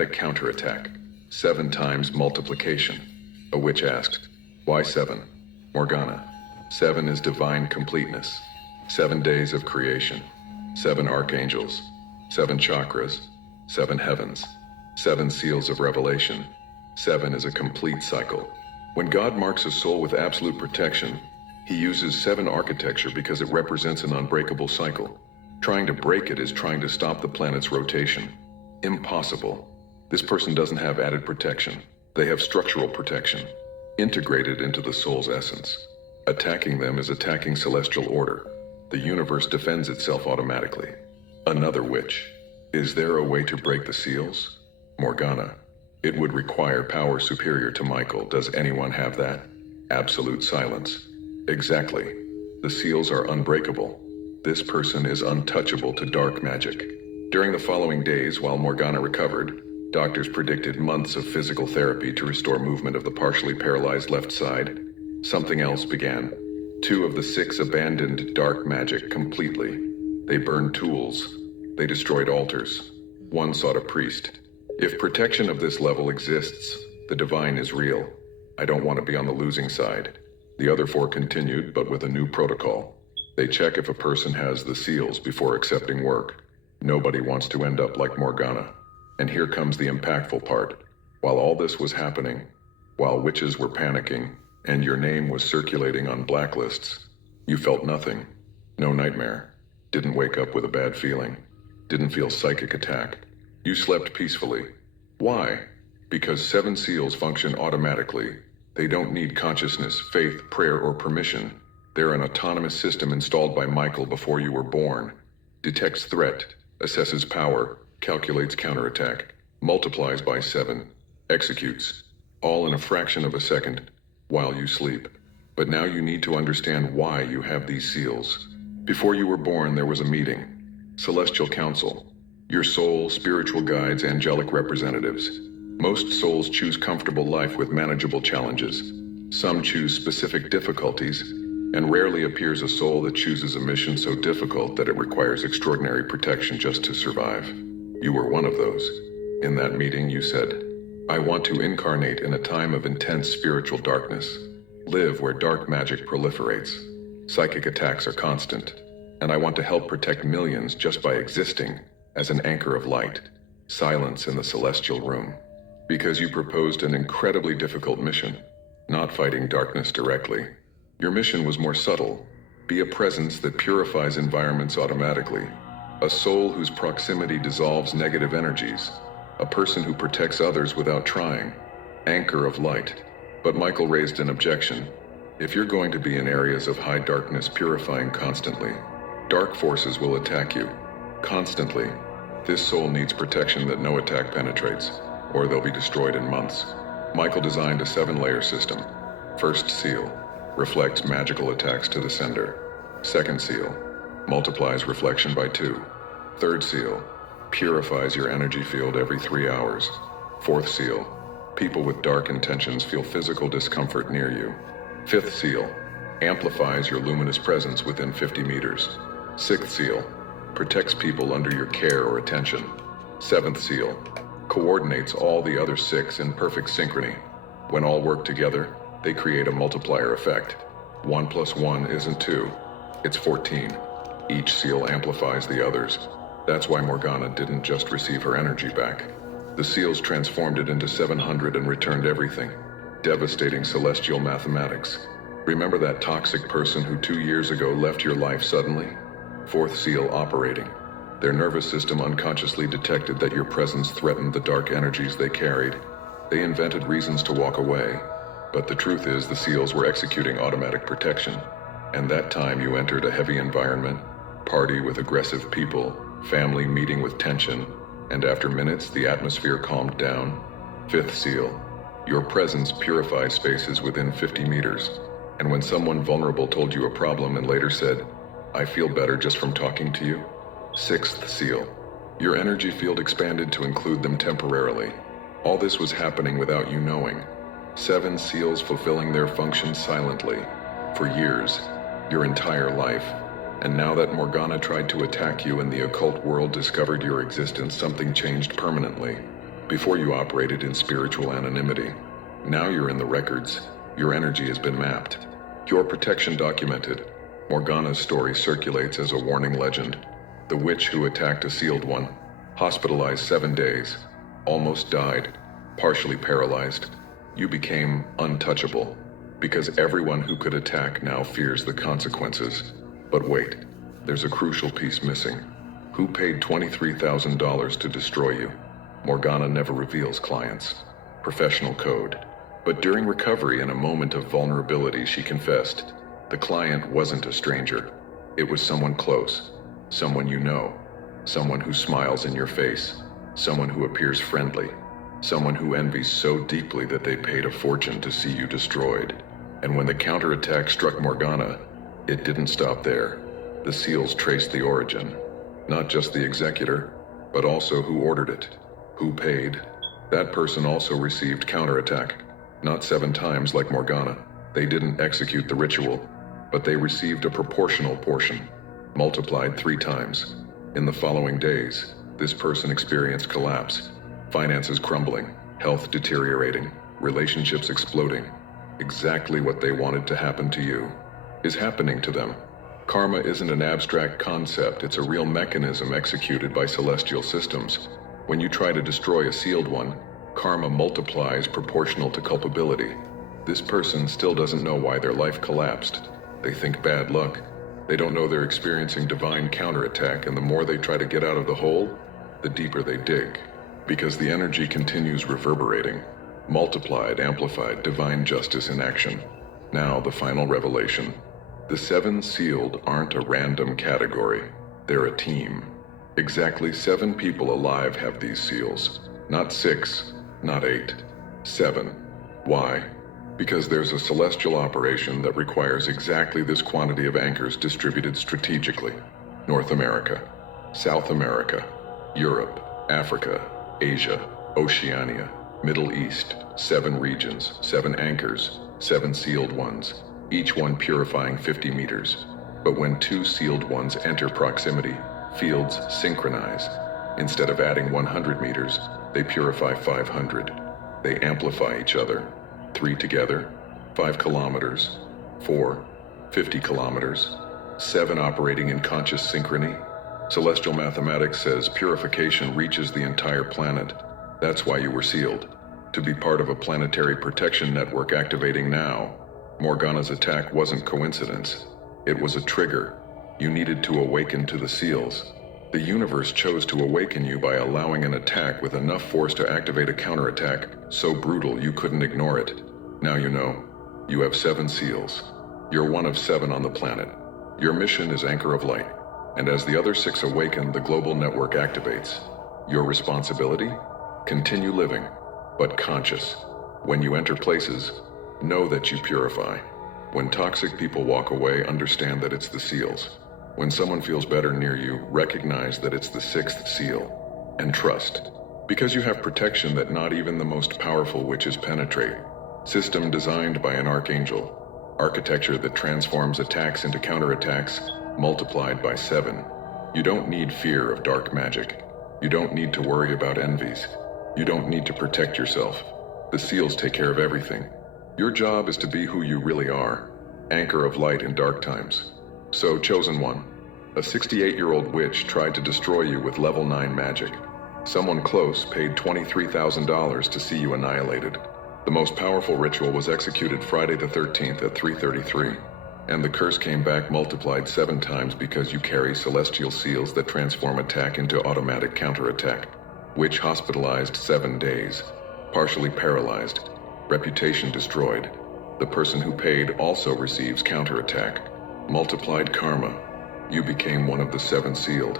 a counterattack. 7 times multiplication. A witch asked, "Why 7? Morgana." 7 is divine completeness. 7 days of creation. 7 archangels. 7 chakras. 7 heavens. 7 seals of revelation. 7 is a complete cycle. When God marks a soul with absolute protection, he uses 7 architecture because it represents an unbreakable cycle. Trying to break it is trying to stop the planet's rotation. Impossible. This person doesn't have added protection. They have structural protection, integrated into the soul's essence. Attacking them is attacking celestial order. The universe defends itself automatically. Another witch. Is there a way to break the seals? Morgana. It would require power superior to Michael. Does anyone have that? Absolute silence. Exactly. The seals are unbreakable. This person is untouchable to dark magic. During the following days, while Morgana recovered, doctors predicted months of physical therapy to restore movement of the partially paralyzed left side. Something else began. 2 of the 6 abandoned dark magic completely. They burned tools. They destroyed altars. 1 sought a priest. If protection of this level exists, the divine is real. I don't want to be on the losing side. The other 4 continued, but with a new protocol. They check if a person has the seals before accepting work. Nobody wants to end up like Morgana. And here comes the impactful part. While all this was happening, while witches were panicking, and your name was circulating on blacklists, you felt nothing. No nightmare. Didn't wake up with a bad feeling. Didn't feel psychic attack. You slept peacefully. Why? Because 7 seals function automatically. They don't need consciousness, faith, prayer, or permission. They're an autonomous system installed by Michael before you were born. Detects threat, assesses power, calculates counterattack, multiplies by 7, executes, all in a fraction of a second, while you sleep. But now you need to understand why you have these seals. Before you were born, there was a meeting. Celestial Council. Your soul, spiritual guides, angelic representatives. Most souls choose comfortable life with manageable challenges. Some choose specific difficulties, and rarely appears a soul that chooses a mission so difficult that it requires extraordinary protection just to survive. You were one of those. In that meeting, you said, "I want to incarnate in a time of intense spiritual darkness. Live where dark magic proliferates. Psychic attacks are constant. And I want to help protect millions just by existing as an anchor of light. Silence in the celestial room." Because you proposed an incredibly difficult mission, not fighting darkness directly. Your mission was more subtle. Be a presence that purifies environments automatically. A soul whose proximity dissolves negative energies. A person who protects others without trying. Anchor of light. But Michael raised an objection. If you're going to be in areas of high darkness purifying constantly, dark forces will attack you. Constantly. This soul needs protection that no attack penetrates, or they'll be destroyed in months. Michael designed a 7-layer system. First seal. Reflects magical attacks to the sender. Second seal. Multiplies reflection by 2. Third seal. Purifies your energy field every 3 hours. Fourth seal. People with dark intentions feel physical discomfort near you. Fifth seal. Amplifies your luminous presence within 50 meters. Sixth seal. Protects people under your care or attention. Seventh seal. Coordinates all the other 6 in perfect synchrony. When all work together, they create a multiplier effect. 1 plus 1 isn't 2, it's 14. Each seal amplifies the others. That's why Morgana didn't just receive her energy back. The seals transformed it into 700 and returned everything. Devastating celestial mathematics. Remember that toxic person who 2 years ago left your life suddenly? 4th seal operating. Their nervous system unconsciously detected that your presence threatened the dark energies they carried. They invented reasons to walk away. But the truth is the seals were executing automatic protection. And that time you entered a heavy environment, party with aggressive people, family meeting with tension, and after minutes the atmosphere calmed down. 5th seal. Your presence purifies spaces within 50 meters. And when someone vulnerable told you a problem and later said, "I feel better just from talking to you." 6th seal. Your energy field expanded to include them temporarily. All this was happening without you knowing. 7 seals fulfilling their function silently. For years. Your entire life. And now that Morgana tried to attack you and the occult world discovered your existence, something changed permanently. Before you operated in spiritual anonymity. Now you're in the records. Your energy has been mapped. Your protection documented. Morgana's story circulates as a warning legend. The witch who attacked a sealed one. Hospitalized 7 days. Almost died. Partially paralyzed. You became untouchable. Because everyone who could attack now fears the consequences. But wait, there's a crucial piece missing. Who paid $23,000 to destroy you? Morgana never reveals clients. Professional code. But during recovery, in a moment of vulnerability, she confessed. The client wasn't a stranger. It was someone close. Someone you know. Someone who smiles in your face. Someone who appears friendly. Someone who envies so deeply that they paid a fortune to see you destroyed. And when the counterattack struck Morgana, it didn't stop there. The seals traced the origin. Not just the executor, but also who ordered it. Who paid. That person also received counterattack. Not 7 times like Morgana. They didn't execute the ritual, but they received a proportional portion, multiplied 3 times. In the following days, this person experienced collapse, finances crumbling, health deteriorating, relationships exploding. Exactly what they wanted to happen to you is happening to them. Karma isn't an abstract concept, it's a real mechanism executed by celestial systems. When you try to destroy a sealed one, karma multiplies proportional to culpability. This person still doesn't know why their life collapsed. They think bad luck. They don't know they're experiencing divine counterattack, and the more they try to get out of the hole, the deeper they dig. Because the energy continues reverberating. Multiplied, amplified, divine justice in action. Now, the final revelation. The 7 sealed aren't a random category. They're a team. Exactly 7 people alive have these seals. Not 6, not 8, 7. Why? Because there's a celestial operation that requires exactly this quantity of anchors distributed strategically. North America, South America, Europe, Africa, Asia, Oceania, Middle East, 7 regions, 7 anchors, 7 sealed ones, each one purifying 50 meters. But when 2 sealed ones enter proximity, fields synchronize. Instead of adding 100 meters, they purify 500. They amplify each other. 3 together, 5 kilometers, 4, 50 kilometers, 7 operating in conscious synchrony. Celestial mathematics says purification reaches the entire planet. That's why you were sealed. To be part of a planetary protection network activating now. Morgana's attack wasn't coincidence. It was a trigger. You needed to awaken to the seals. The universe chose to awaken you by allowing an attack with enough force to activate a counterattack so brutal you couldn't ignore it. Now you know. You have 7 seals. You're one of 7 on the planet. Your mission is Anchor of Light. And as the other 6 awaken, the global network activates. Your responsibility? Continue living, but conscious. When you enter places, know that you purify. When toxic people walk away, understand that it's the seals. When someone feels better near you, recognize that it's the 6th seal. And trust. Because you have protection that not even the most powerful witches penetrate. System designed by an archangel. Architecture that transforms attacks into counterattacks, multiplied by 7. You don't need fear of dark magic. You don't need to worry about envies. You don't need to protect yourself. The seals take care of everything. Your job is to be who you really are. Anchor of light in dark times. So, chosen one. A 68-year-old witch tried to destroy you with level 9 magic. Someone close paid $23,000 to see you annihilated. The most powerful ritual was executed Friday the 13th at 3:33. And the curse came back multiplied 7 times because you carry celestial seals that transform attack into automatic counterattack. Witch hospitalized 7 days. Partially paralyzed. Reputation destroyed. The person who paid also receives counterattack. Multiplied karma. You became one of the 7 sealed.